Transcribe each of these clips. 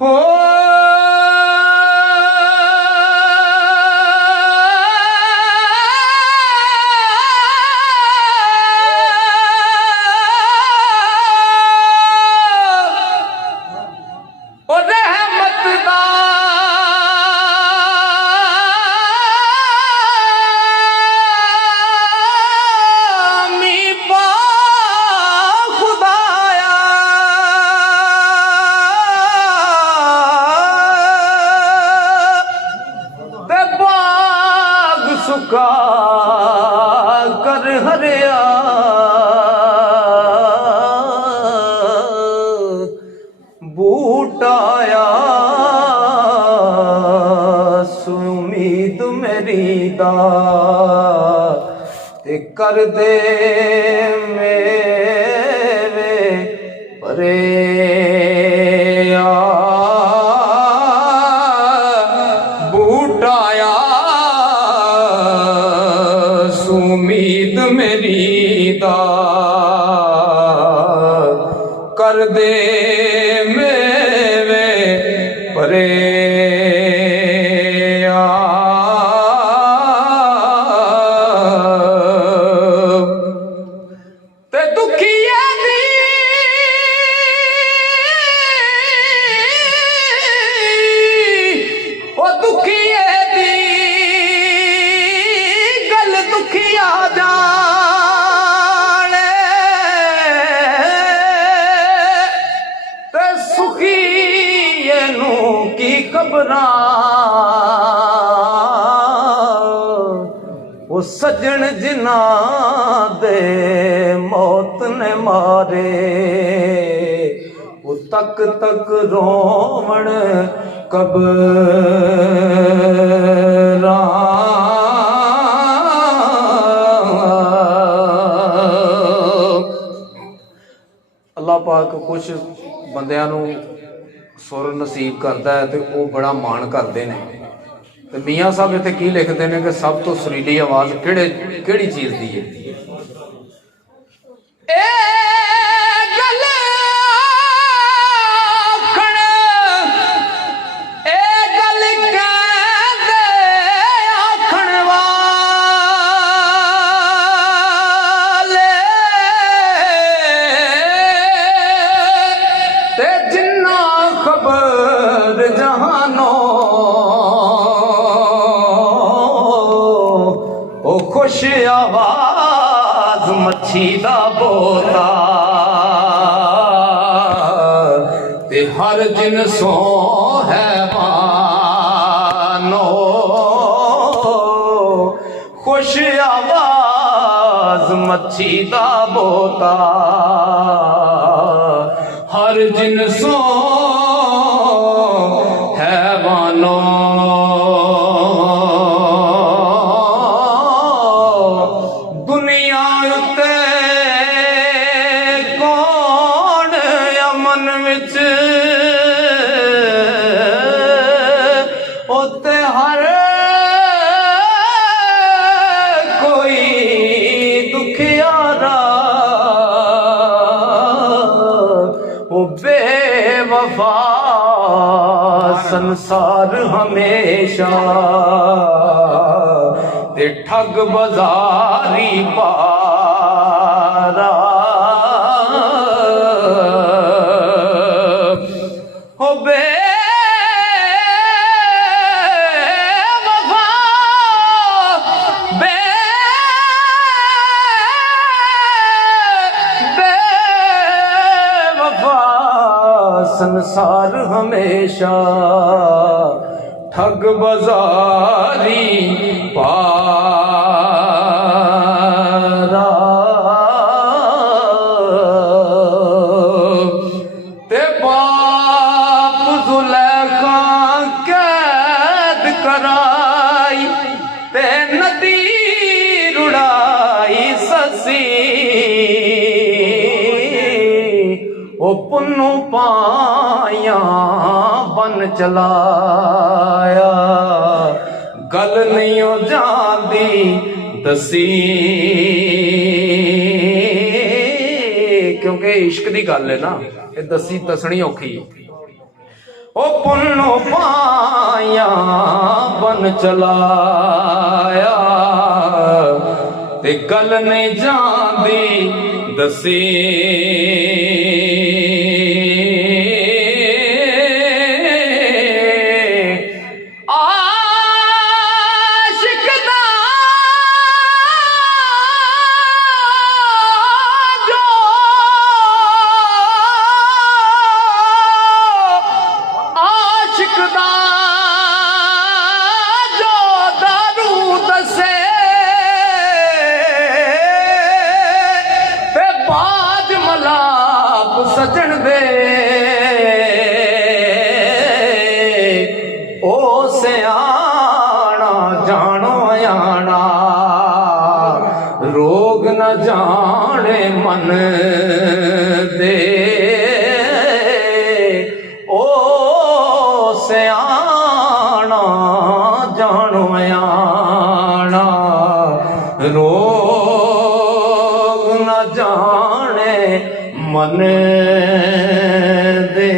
हो सुका कर हरिया बूटाया सुमीद मेरी दा ते कर दे मेरे परे बूटाया उम्मीद मेरी दा कर दे मेरे परे ते दुखिया दी ओ दुखिया दी गल दुखिया जाने ते सुखिए नू की कबरां ओ सजन जिना दे मौत ने मारे वो तक तक रोवण कबरां अल्लाह पाक कुछ बंदियां नू सुर नसीब करता है तो वो बड़ा मान करते हैं। तो मियाँ साहब इत्थे की लिखते हैं कि सब तो सुरीली आवाज़ केड़ी चीज़ दी है। खुश आवाज मच्छी दा बोता ते हर जिनसों हैवानो खुश आवाज मच्छी दा बोता हर जिनसों हैवानो ओते हर कोई दुखियारा वो बेवफा संसार हमेशा ते ठग बाजारी पारा हो संसार हमेशा ठग बाजारी पारा ते बाप जुलेखा कैद कराई ते नदी रुड़ाई ससी ओ पुन्नू पाया बन चलाया गल नहीं हो जाती दसी क्योंकि इश्क की गल है ना ये दसी दसनी औखी ओ पुन्नो पाया बन चलाया ते गल नहीं जांदी दसी सजन दे ओ सियाना जानो आना रोग न जाने मन दे ओ सियाना जानो आना रोग न जाने मन दे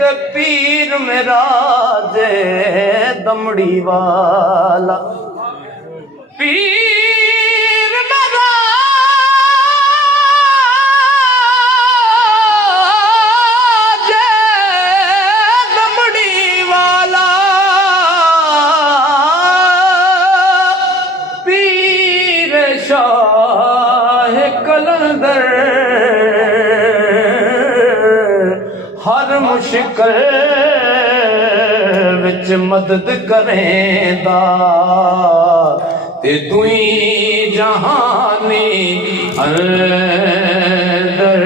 ते पीर मेरा जे दमड़ी वाला पीर मेरा जे दमड़ी वाला पीर शाह कलंदर हर मुश्किल विच मदद करेंदा ते दुई जहानी अंदर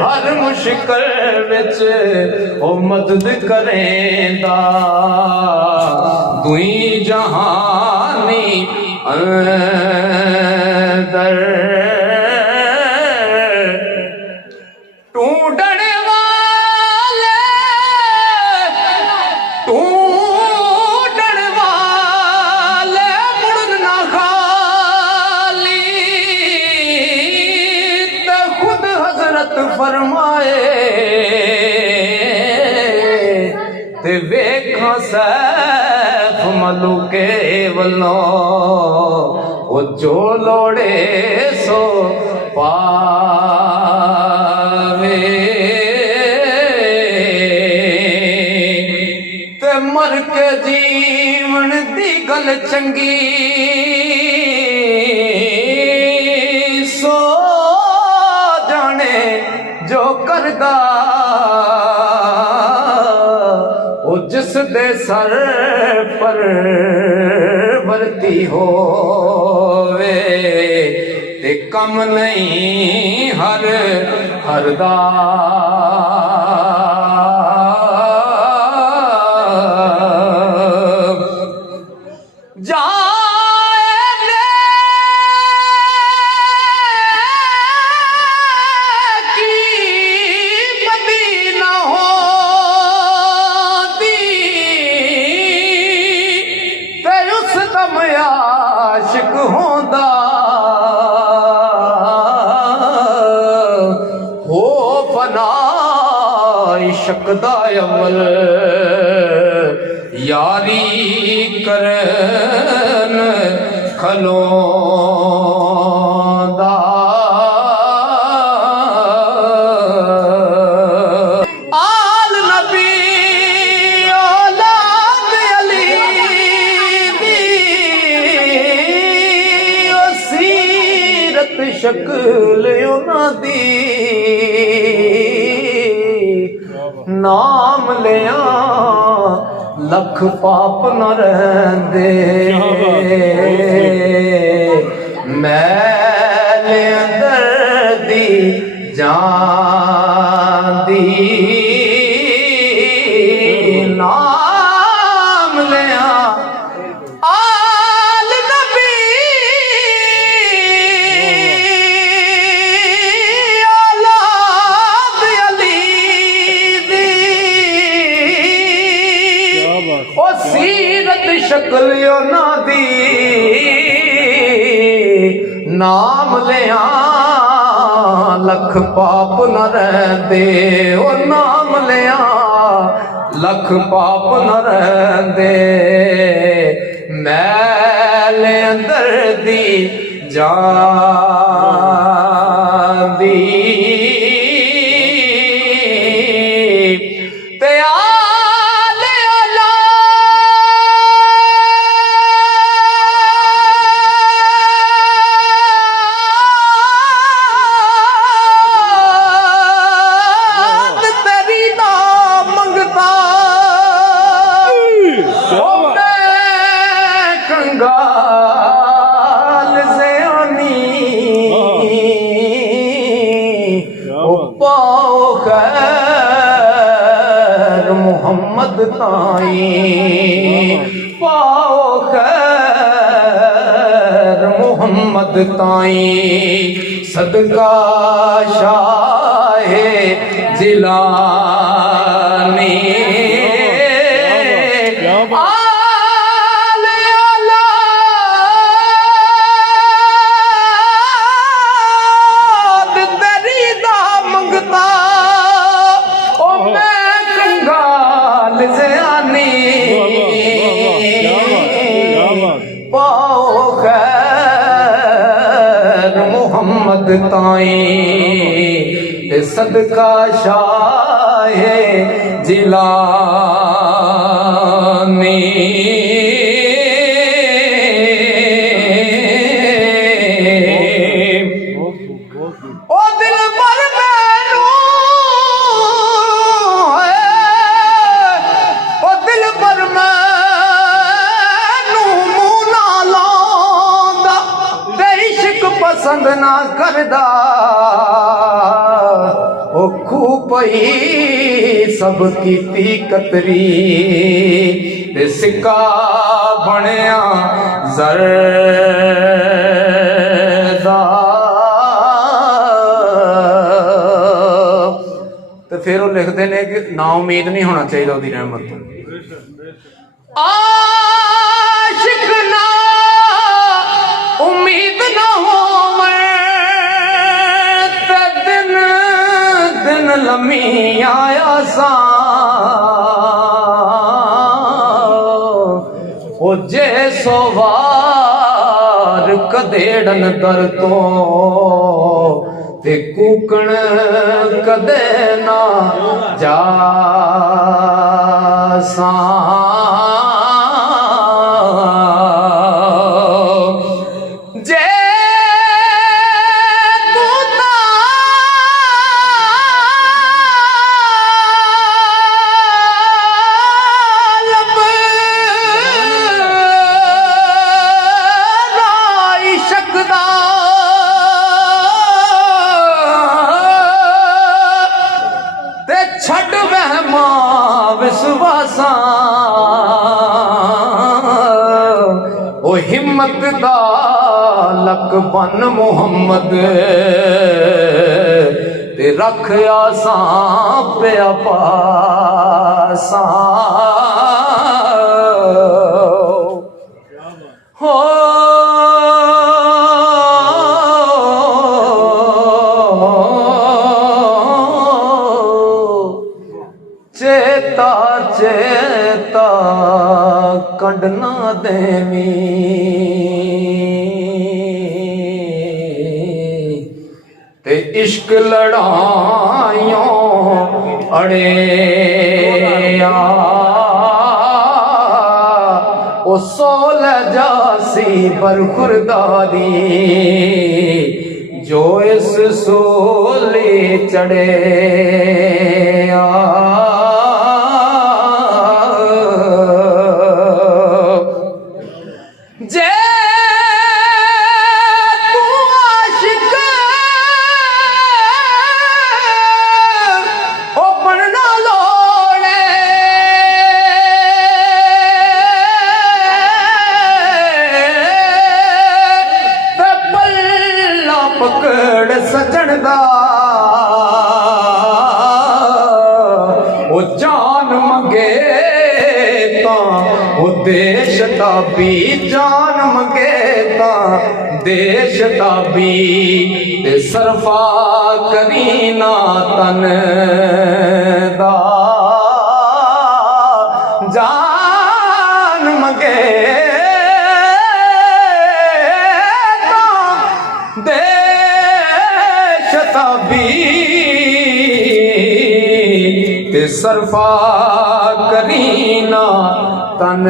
हर मुश्किल विच ओ मदद करेंदा दुई जहानी अंदर ढूंढण वाले मुड़न ना खाली ते खुद हजरत फरमाए ते वेखा सैफ मलूके वल्लों ओ जो लोड़े सो पावे ते मर के जीवन दी गल चंगी सो जाने जो करदा ओ जिस दे सर पर वरती होवे ते कम नहीं हर दा आशिक होंदा हो फना इश्क दा अव्वल यारी करन खलोंदा आल नबी औलाद अली दी ओ सीरत शक्ल उन्हां दी नाम लिया लख पाप न रहंदे मैल अंदर दी जांदी नाम लिया आल नबी औलाद अली दी ओ सीरत शक्ल उन्हां दी नाम लिया लख पाप न रहंदे, ओ नाम लिया लख पाप न रहंदे। मैल अंदर दी जांदी ते आले औलाद तेरी ना मंगता, ओ मैं कंगाल ज़यानी ओ पाओ खैर मोहम्मद ताई, पाओ खैर मोहम्मद ताई। सदका शाहे जिलानी आले औलाद तेरी दा मंगता, ओ मैं कंगाल ज़यानी पाओ खैर मोहम्मद ताई। ते सदका शाहे जिलानी ओ दिल पर मैनू ओ दिल पर मैनू मूंह ना लांदा ते इश्क पसंद ना करदा। ओ खूह पई सब कीती कतरी ते सिक्का बनया ज़र दा। ते फिर वो लिखते ने कि ना उम्मीद नहीं होना चाहिए उसकी रहमत तो। आशिक ना उम्मीद ना होवे ते दिन दिन लम्मी आया सा, ओ जे सोवार कदेड़न दर तो ते कूकण कदे ना जा सा। जे तू तालब राई शकदा ते छड़ वहमा विश्वासा, ओ हिम्मत दा लक बन मोहम्मद ते रख आसां पिया पासा। हो चेता चेता कंडना देवी ते इश्क लड़ाइयों अड़े ओ सोल जासी बरखुरदारी जो इस सोले चढ़े जे तू आशिक ओ बनना लोड़े ते पल्ला पकड़ सजन दा, ओ जान मंगे तां ओ देश दा भी जान मंगे तां देश ताबी ते सरफा करीना तन दा जान मंगे देश ताबी ते सरफा करीना तन